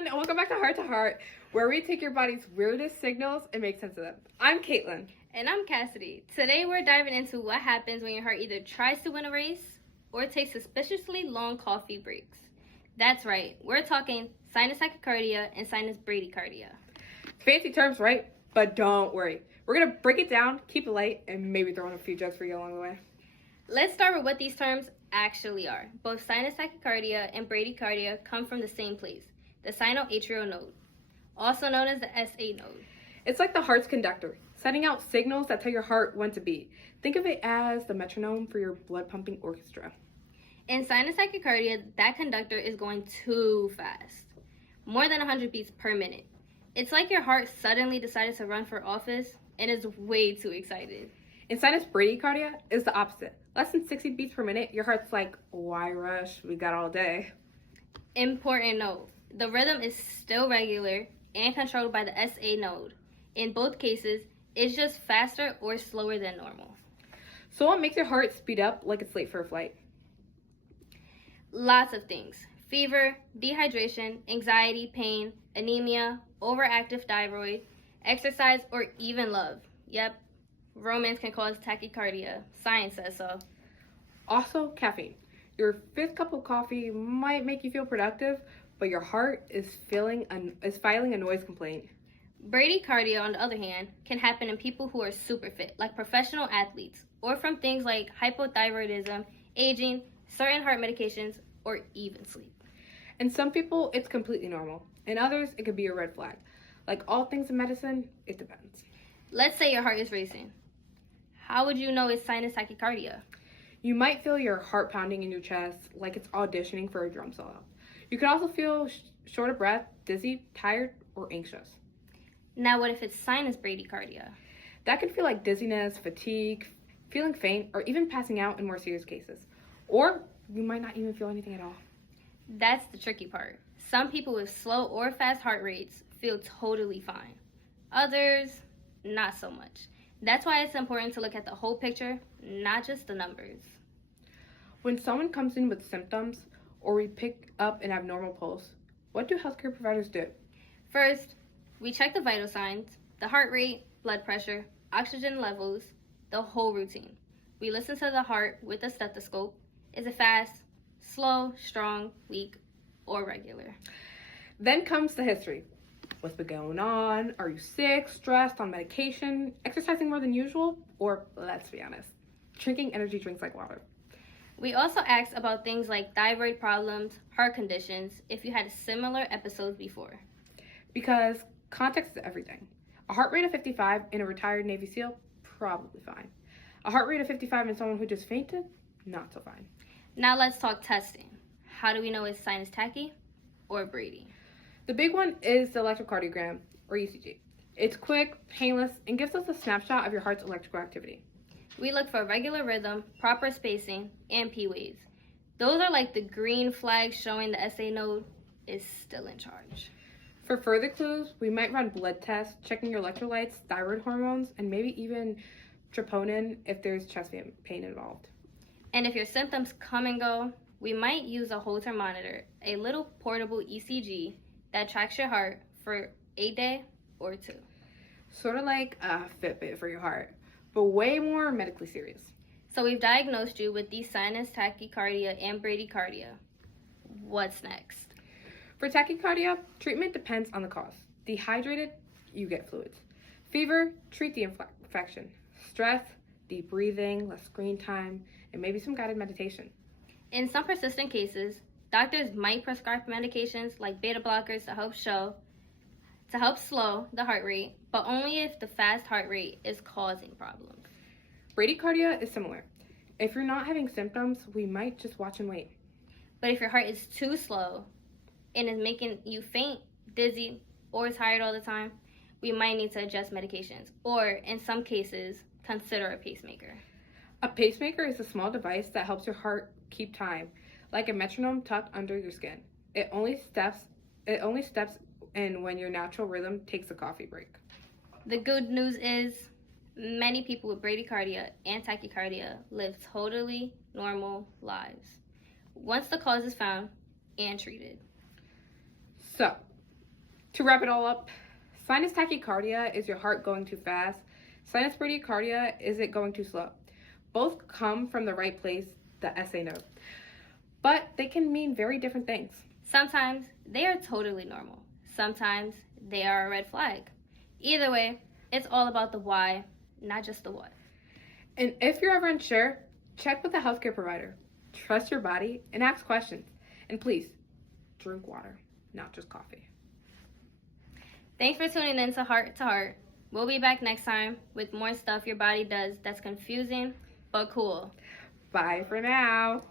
everyone, and welcome back to Heart, where we take your body's weirdest signals and make sense of them. I'm Caitlin. And I'm Cassidy. Today we're diving into what happens when your heart either tries to win a race or takes suspiciously long coffee breaks. That's right, we're talking sinus tachycardia and sinus bradycardia. Fancy terms, right? But don't worry. We're going to break it down, keep it light, and maybe throw in a few jokes for you along the way. Let's start with what these terms actually are. Both sinus tachycardia and bradycardia come from the same place, the sinoatrial node, also known as the SA node. It's like the heart's conductor, sending out signals that tell your heart when to beat. Think of it as the metronome for your blood-pumping orchestra. In sinus tachycardia, that conductor is going too fast, more than 100 beats per minute. It's like your heart suddenly decided to run for office and is way too excited. In sinus bradycardia, is the opposite. Less than 60 beats per minute, your heart's like, why rush? We got all day. Important note, the rhythm is still regular and controlled by the SA node. In both cases, it's just faster or slower than normal. So what makes your heart speed up like it's late for a flight? Lots of things. Fever, dehydration, anxiety, pain, anemia, overactive thyroid, exercise, or even love. Yep, romance can cause tachycardia. Science says so. Also, caffeine. Your fifth cup of coffee might make you feel productive, but your heart is filing a noise complaint. Bradycardia, on the other hand, can happen in people who are super fit, like professional athletes, or from things like hypothyroidism, aging, certain heart medications, or even sleep. In some people, it's completely normal. In others, it could be a red flag. Like all things in medicine, it depends. Let's say your heart is racing. How would you know it's sinus tachycardia? You might feel your heart pounding in your chest like it's auditioning for a drum solo. You could also feel short of breath, dizzy, tired, or anxious. Now what if it's sinus bradycardia? That can feel like dizziness, fatigue, feeling faint, or even passing out in more serious cases. Or you might not even feel anything at all. That's the tricky part. Some people with slow or fast heart rates feel totally fine. Others, not so much. That's why it's important to look at the whole picture, not just the numbers. When someone comes in with symptoms, or we pick up an abnormal pulse, what do healthcare providers do? First, we check the vital signs, the heart rate, blood pressure, oxygen levels, the whole routine. We listen to the heart with a stethoscope. Is it fast, slow, strong, weak, or regular? Then comes the history. What's been going on? Are you sick, stressed, on medication, exercising more than usual? Or, let's be honest, drinking energy drinks like water. We also ask about things like thyroid problems, heart conditions, if you had similar episodes before. Because context is everything. A heart rate of 55 in a retired Navy SEAL, probably fine. A heart rate of 55 in someone who just fainted, not so fine. Now let's talk testing. How do we know it's sinus tachy or Brady? The big one is the electrocardiogram, or ECG. It's quick, painless, and gives us a snapshot of your heart's electrical activity. We look for regular rhythm, proper spacing, and P waves. Those are like the green flags showing the SA node is still in charge. For further clues, we might run blood tests, checking your electrolytes, thyroid hormones, and maybe even troponin if there's chest pain involved. And if your symptoms come and go, we might use a Holter monitor, a little portable ECG that tracks your heart for a day or two. Sort of like a Fitbit for your heart, but way more medically serious. So we've diagnosed you with these sinus tachycardia and bradycardia. What's next? For tachycardia, treatment depends on the cause. Dehydrated, you get fluids. Fever, treat the infection. Stress, deep breathing, less screen time, and maybe some guided meditation. In some persistent cases, doctors might prescribe medications like beta blockers to help slow the heart rate, but only if the fast heart rate is causing problems. Bradycardia is similar. If you're not having symptoms, we might just watch and wait. But if your heart is too slow and is making you faint, dizzy, or tired all the time, we might need to adjust medications, or in some cases, consider a pacemaker. A pacemaker is a small device that helps your heart keep time, like a metronome tucked under your skin. It only steps in when your natural rhythm takes a coffee break. The good news is many people with bradycardia and tachycardia live totally normal lives once the cause is found and treated. So, To wrap it all up, sinus tachycardia is your heart going too fast. Sinus bradycardia is it going too slow. Both come from the right place, the SA note. But they can mean very different things. Sometimes they are totally normal. Sometimes they are a red flag. Either way, it's all about the why, not just the what. And if you're ever unsure, check with a healthcare provider. Trust your body and ask questions. And please, drink water, not just coffee. Thanks for tuning in to Heart to Heart. We'll be back next time with more stuff your body does that's confusing but cool. Bye for now.